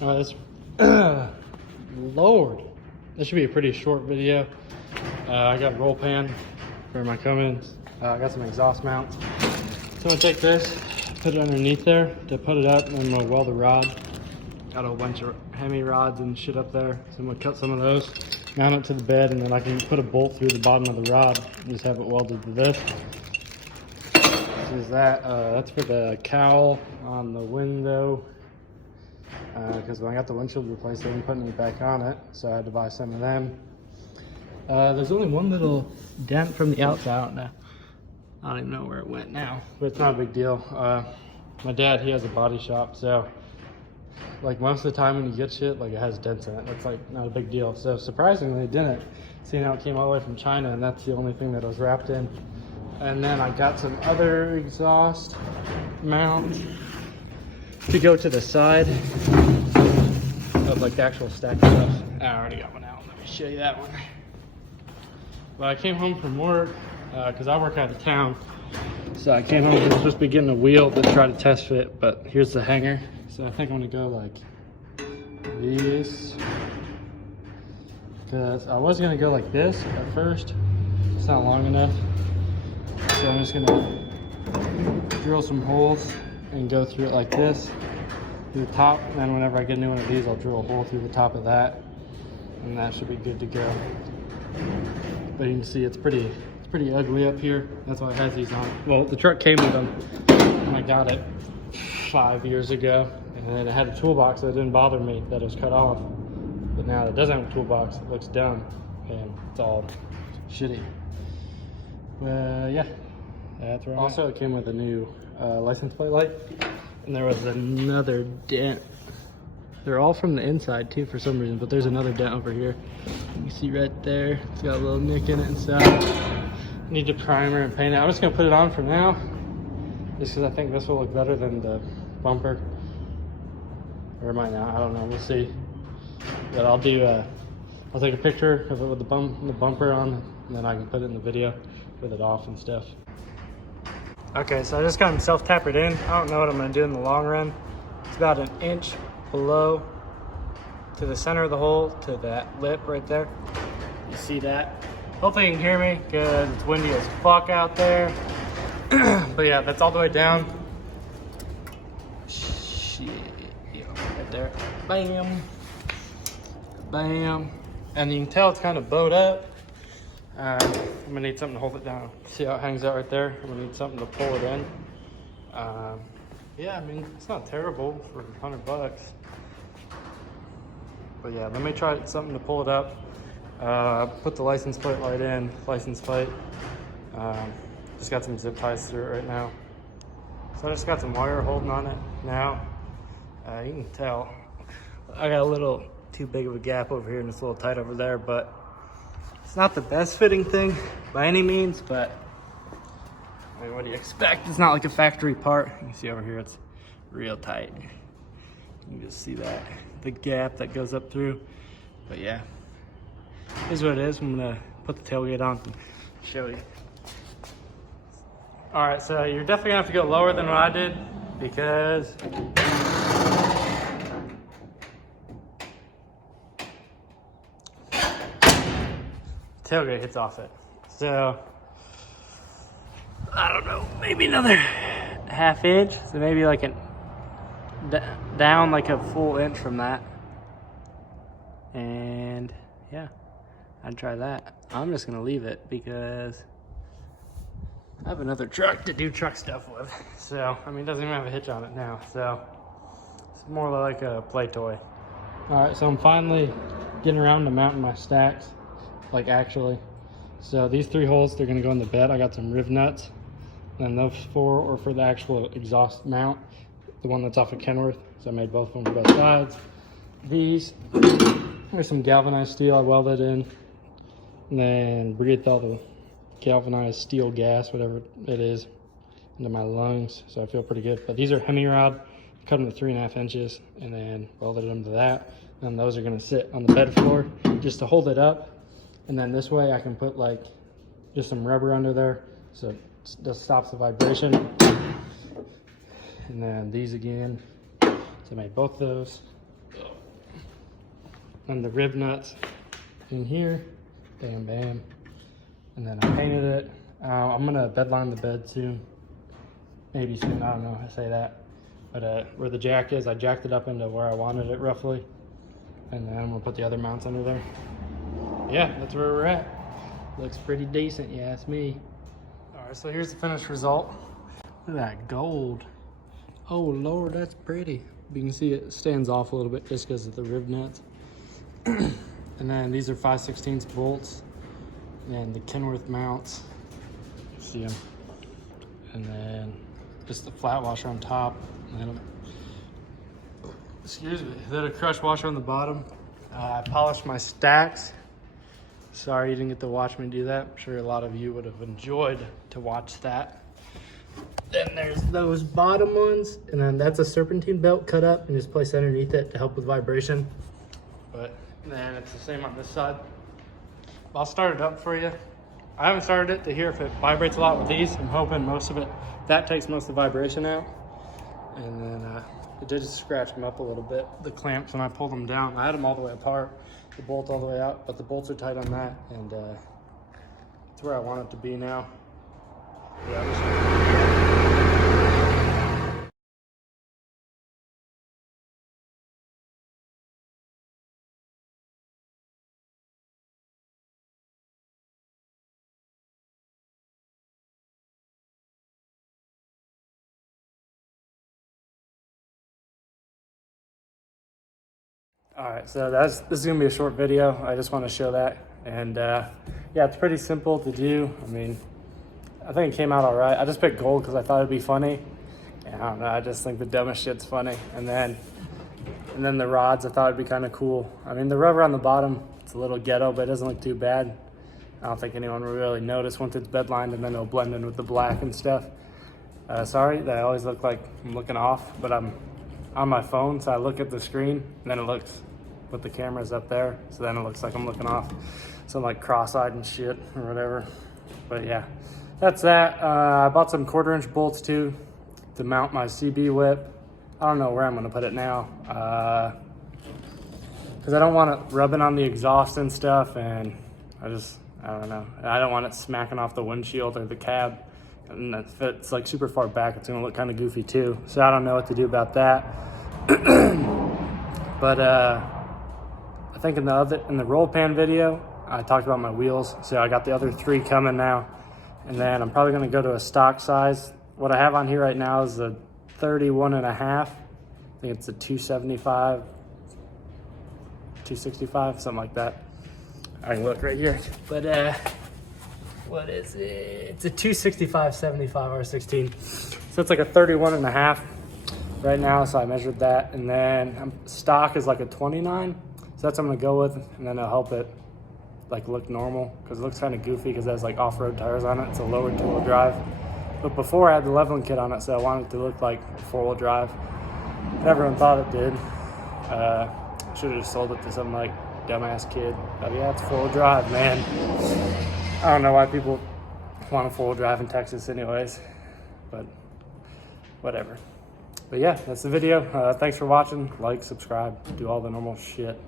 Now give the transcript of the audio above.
This Lord, this should be a pretty short video. I got a roll pan for my Cummins. I got some exhaust mounts. So I'm gonna take this, put it underneath there to put it up, and I'm gonna weld the rod. Got a whole bunch of Hemi rods and shit up there. So I'm gonna cut some of those, mount it to the bed, and then I can put a bolt through the bottom of the rod and just have it welded to this. This is that. That's for the cowl on the window. Because when I got the windshield replaced, they didn't put any back on it, so I had to buy some of them. There's only one little dent from the outside. I don't even know where it went now, but it's not a big deal. My dad, he has a body shop, so like most of the time when you get shit, like it has dents in it. That's like not a big deal. So surprisingly, it didn't. Seeing how it came all the way from China, and that's the only thing that it was wrapped in. And then I got some other exhaust mounts to go to the side of like the actual stack of stuff. I already got one out. Let me show you that one. But I came home from work because I work out of town. So I came home and was supposed to be getting a wheel to try to test fit, but here's the hanger. So I think I'm gonna go like this, because I was gonna go like this at first. It's not long enough. So I'm just gonna drill some holes and go through it like this, through the top, and then whenever I get a new one of these, I'll drill a hole through the top of that, and that should be good to go. But you can see it's pretty ugly up here. That's why it has these on it. Well, the truck came with them when I got it 5 years ago, and then it had a toolbox, so it didn't bother me that it was cut off. But now it doesn't have a toolbox, it looks dumb, and it's all shitty. Yeah, that's right. Also, it came with a new license plate light, and there was another dent. They're all from the inside too for some reason, but there's another dent over here. You can see right there, it's got a little nick in it inside. Need to primer and paint it. I'm just gonna put it on for now, just because I think this will look better than the bumper. Or it might not, I don't know, we'll see. But I'll take a picture of it with the bumper on, and then I can put it in the video with it off and stuff. Okay, so I just got them self-tapered in. I don't know what I'm gonna do in the long run. It's about an inch below to the center of the hole, to that lip right there. You see that? Hopefully you can hear me, because it's windy as fuck out there. But yeah, that's all the way down. Shit, yeah, right there. Bam, bam. And you can tell it's kind of bowed up. I'm gonna need something to hold it down. See how it hangs out right there? I'm gonna need something to pull it in. Yeah, I mean, it's not terrible for $100. But yeah, let me try something to pull it up. Put the license plate light in, license plate. Just got some zip ties through it right now. So I just got some wire holding on it now. You can tell I got a little too big of a gap over here and it's a little tight over there, but it's not the best fitting thing by any means, but I mean, what do you expect? It's not like a factory part. You can see over here, it's real tight. You can just see that, the gap that goes up through. But yeah, here's what it is. I'm gonna put the tailgate on and show you. All right, so you're definitely gonna have to go lower than what I did, because tailgate hits off it. So I don't know, maybe another ½ inch. So maybe like down like a full inch from that. And yeah, I'd try that. I'm just gonna leave it because I have another truck to do truck stuff with. So, I mean, it doesn't even have a hitch on it now. So it's more like a play toy. All right, so I'm finally getting around to mounting my stacks. Like actually. So these 3 holes, they're gonna go in the bed. I got some riv nuts. And those 4 are for the actual exhaust mount, the one that's off of Kenworth. So I made both of them for both sides. These are some galvanized steel I welded in. And then breathed all the galvanized steel gas, whatever it is, into my lungs. So I feel pretty good. But these are Hemi rod, cut them to 3½ inches, and then welded them to that. And those are gonna sit on the bed floor just to hold it up. And then this way I can put like just some rubber under there so it just stops the vibration. And then these again, so I made both those. and the rib nuts in here, bam, bam. And then I painted it. I'm gonna bedline the bed soon. Maybe soon, I don't know, I say that. But where the jack is, I jacked it up into where I wanted it roughly. And then I'm gonna put the other mounts under there. Yeah, that's where we're at. Looks pretty decent, you ask me. All right, so here's the finished result. Look at that gold. Oh Lord, that's pretty. You can see it stands off a little bit just because of the rib nuts. And then these are 5/16 bolts. And the Kenworth mounts. See them. And then just the flat washer on top. And then excuse me, then a crush washer on the bottom. I polished my stacks. Sorry you didn't get to watch me do that. I'm sure a lot of you would have enjoyed to watch that. Then there's those bottom ones, and then that's a serpentine belt cut up and just placed underneath it to help with vibration. But then it's the same on this side. I'll start it up for you. I haven't started it to hear if it vibrates a lot with these. I'm hoping most of it, that takes most of the vibration out. And then it did scratch them up a little bit, the clamps, when I pulled them down. I had them all the way apart, the bolt all the way out, but the bolts are tight on that, and it's where I want it to be now. Yeah, all right, so this is gonna be a short video. I just want to show that, and yeah, it's pretty simple to do. I mean, I think it came out all right. I just picked gold because I thought it'd be funny. And I don't know, I just think the dumbest shit's funny. And then the rods, I thought it'd be kind of cool. I mean, the rubber on the bottom, it's a little ghetto, but it doesn't look too bad. I don't think anyone will really notice once it's bedlined, and then it'll blend in with the black and stuff. Sorry that I always look like I'm looking off, but I'm on my phone, so I look at the screen, and then it looks with the cameras up there, so then it looks like I'm looking off. So I'm like cross-eyed and shit or whatever. But yeah, that's that. I bought some 1/4-inch bolts too to mount my CB whip. I don't know where I'm gonna put it now, because I don't want it rubbing on the exhaust and stuff, and I don't know. I don't want it smacking off the windshield or the cab. And if it's like super far back, it's gonna look kind of goofy too. So I don't know what to do about that. But I think in the roll pan video, I talked about my wheels. So I got the other 3 coming now. And then I'm probably gonna go to a stock size. What I have on here right now is a 31.5. I think it's a 275, 265, something like that. I can look right here. But what is it? It's a 265/75 R16. So it's like a 31.5 right now. So I measured that, and then stock is like a 29. So that's what I'm gonna go with, and then it'll help it like look normal, because it looks kind of goofy because it has like off-road tires on it. It's a lowered 2-wheel drive. But before I had the leveling kit on it, so I wanted it to look like 4-wheel drive. Everyone thought it did. Should have just sold it to some like dumbass kid. But yeah, it's 4-wheel drive, man. I don't know why people want a 4-wheel drive in Texas anyways, but whatever. But yeah, that's the video. Thanks for watching. Like, subscribe, do all the normal shit.